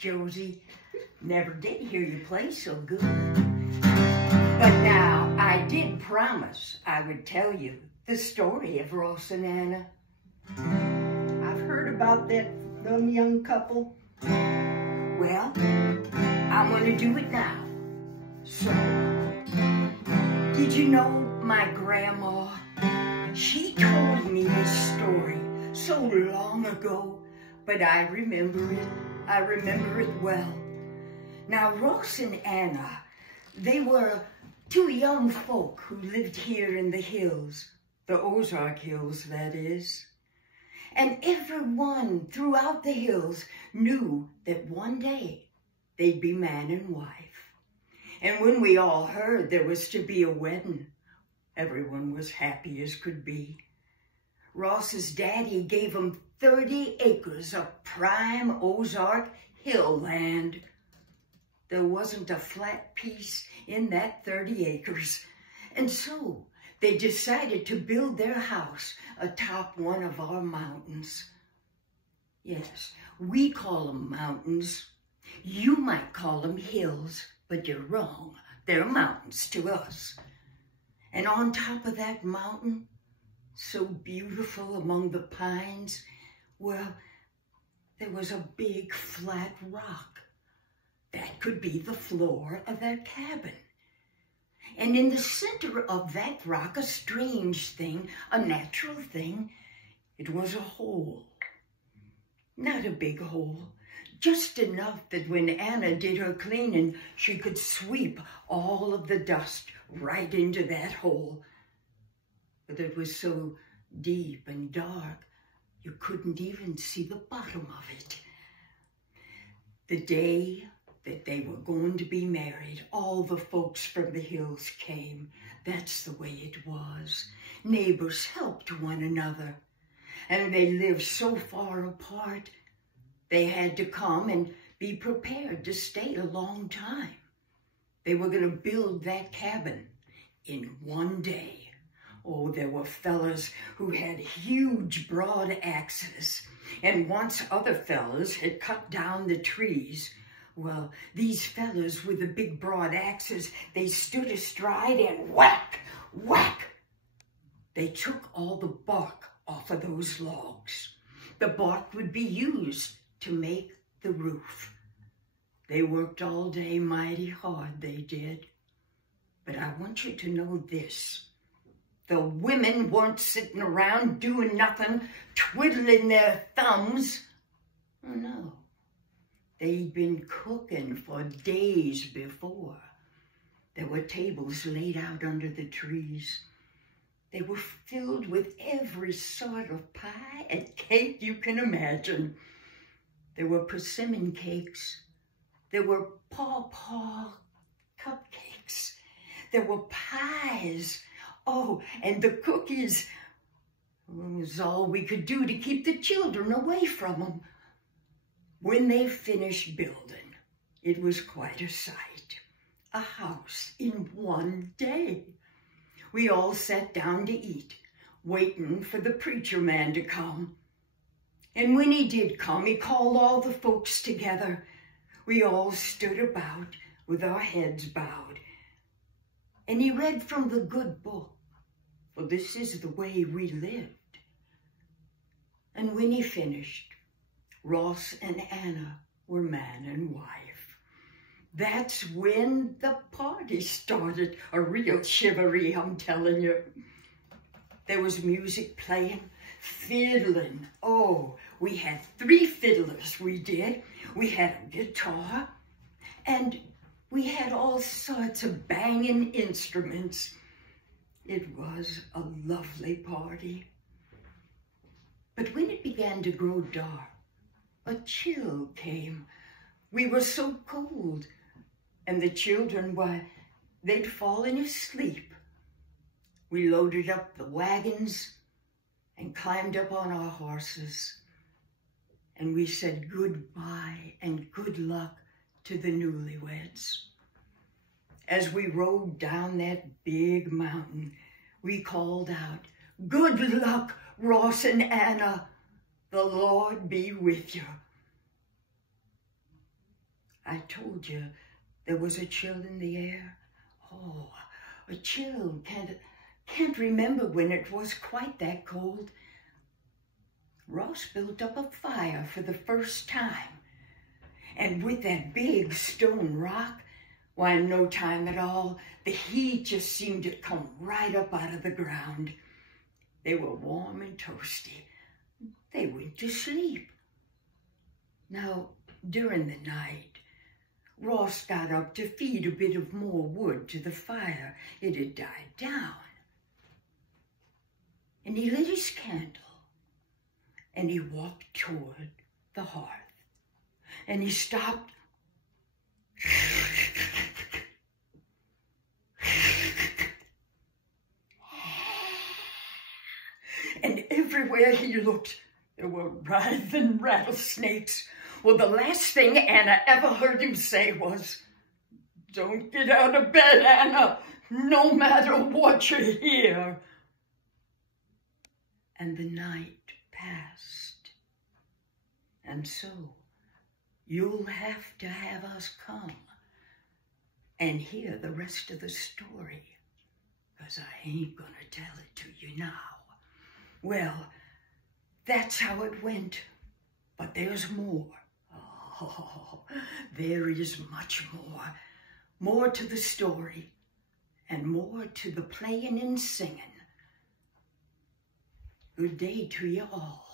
Josie. Never did hear you play so good. But now, I did promise I would tell you the story of Ross and Anna. I've heard about them young couple. Well, I'm going to do it now. So, did you know my grandma? She told me this story so long ago, but I remember it. I remember it well. Now, Ross and Anna, they were two young folk who lived here in the hills, the Ozark Hills, that is. And everyone throughout the hills knew that one day they'd be man and wife. And when we all heard there was to be a wedding, everyone was happy as could be. Ross's daddy gave him 30 acres of prime Ozark hill land. There wasn't a flat piece in that 30 acres. And so they decided to build their house atop one of our mountains. Yes, we call them mountains. You might call them hills, but you're wrong. They're mountains to us. And on top of that mountain, so beautiful among the pines, well, there was a big flat rock. That could be the floor of their cabin. And in the center of that rock, a strange thing, a natural thing, it was a hole. Not a big hole, just enough that when Anna did her cleaning, she could sweep all of the dust right into that hole. But it was so deep and dark, you couldn't even see the bottom of it. The day that they were going to be married, all the folks from the hills came. That's the way it was. Neighbors helped one another. And they lived so far apart, they had to come and be prepared to stay a long time. They were going to build that cabin in one day. Oh, there were fellas who had huge broad axes. And once other fellas had cut down the trees, well, these fellas with the big broad axes, they stood astride and whack, whack. They took all the bark off of those logs. The bark would be used to make the roof. They worked all day mighty hard, they did. But I want you to know this. The women weren't sitting around doing nothing, twiddling their thumbs. Oh, no. They'd been cooking for days before. There were tables laid out under the trees. They were filled with every sort of pie and cake you can imagine. There were persimmon cakes. There were paw cupcakes. There were pies. Oh, and the cookies. It was all we could do to keep the children away from them. When they finished building, it was quite a sight. A house in one day. We all sat down to eat, waiting for the preacher man to come. And when he did come, he called all the folks together. We all stood about with our heads bowed. And he read from the good book, for this is the way we lived. And when he finished, Ross and Anna were man and wife. That's when the party started, a real shivaree, I'm telling you. There was music playing, fiddling. Oh, we had 3 fiddlers, we did. We had a guitar, and we had all sorts of banging instruments. It was a lovely party. But when it began to grow dark, a chill came. We were so cold, and the children, why, they'd fallen asleep. We loaded up the wagons and climbed up on our horses, and we said goodbye and good luck to the newlyweds. As we rode down that big mountain, we called out, "Good luck, Ross and Anna. The Lord be with you." I told you there was a chill in the air. Oh, a chill. Can't remember when it was quite that cold. Ross built up a fire for the first time. And with that big stone rock, why, in no time at all, the heat just seemed to come right up out of the ground. They were warm and toasty. They went to sleep. Now, during the night, Ross got up to feed a bit of more wood to the fire. It had died down. And he lit his candle, and he walked toward the hearth. And he stopped. And everywhere he looked, there were writhing rattlesnakes. Well, the last thing Anna ever heard him say was, "Don't get out of bed, Anna, no matter what you hear." And the night passed. And so, you'll have to have us come and hear the rest of the story, 'cause I ain't gonna tell it to you now. Well, that's how it went, but there's more. Oh, there is much more. More to the story, and more to the playing and singing. Good day to you all.